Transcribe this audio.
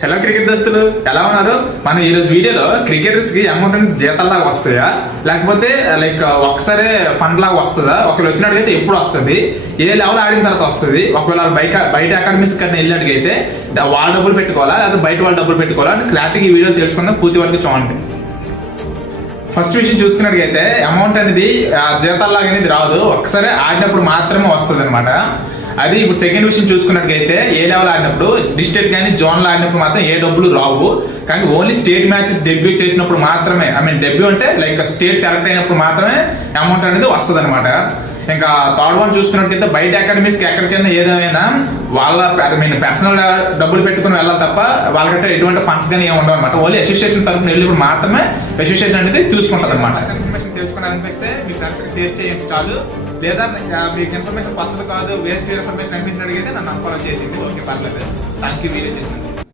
Hello cricket దోస్తులు, ఎలా ఉన్నారు? మనం ఈ రోజు వీడియోలో క్రికెటర్స్ కి అమౌంట్ అనేది జీతాల్లాగా వస్తాయా, లేకపోతే లైక్ ఒకసారి ఫండ్ లాగా వస్తుందా, ఒకవేళ వచ్చినట్టుగైతే ఎప్పుడు వస్తుంది, ఏ లెవెల్ ఆడిన తర్వాత వస్తుంది, ఒకవేళ బయట అకాడమీస్ కన్నా వెళ్ళినట్టుగైతే వాళ్ళ డబ్బులు పెట్టుకోవాలా లేదా బయట వాళ్ళ డబ్బులు పెట్టుకోవాలా అని క్లారిటీగా ఈ వీడియో తెలుసుకుందాం. పూర్తి వరకు చూడండి. ఫస్ట్ విషయం చూసుకున్నట్టుగైతే అమౌంట్ అనేది జీతాల్లాగా అనేది రాదు, ఒకసారి ఆడినప్పుడు మాత్రమే వస్తుంది అనమాట. అది ఇప్పుడు సెకండ్ విషయం చూసుకున్నట్టుగైతే ఏ లెవెల్ ఆడినప్పుడు, డిస్ట్రిక్ట్ కానీ జోన్లో ఆడినప్పుడు మాత్రం ఏ డబ్బులు రావు. కానీ ఓన్లీ స్టేట్ మ్యాచెస్ డెబ్యూ చేసినప్పుడు మాత్రమే, డెబ్యూ అంటే లైక్ స్టేట్ సెలెక్ట్ అయినప్పుడు మాత్రమే అమౌంట్ అనేది వస్తుంది అనమాట. ఇంకా థర్డ్ వన్ చూసుకున్నట్టుగైతే బయట అకాడమీస్కి ఎక్కడికైనా ఏదైనా వాళ్ళ పర్సనల్ డబ్బులు పెట్టుకుని వెళ్ళాలి తప్ప వాళ్ళకంటే ఎటువంటి ఫండ్స్ కానీ ఏమి ఉండవు అనమాట. ఓన్లీ అసోసియేషన్ తరఫున వెళ్ళినప్పుడు మాత్రమే అసోసియేషన్ అనేది చూసుకుంటుంది అనమాట. ఇన్ఫర్మేషన్ తెలుసుకోవాలనిపిస్తే మీ ఫ్రెండ్స్కి షేర్ చేయండి చాలు. లేదా మీకు ఇన్ఫర్మేషన్ కొత్తది కాదు, వేస్ట్ ఇన్ఫర్మేషన్ అనిపించినట్టుగైతే నన్ను అన్ఫాలో చేసింది, ఓకే పర్లేదు. థ్యాంక్ యూ వీడియో చేసింది.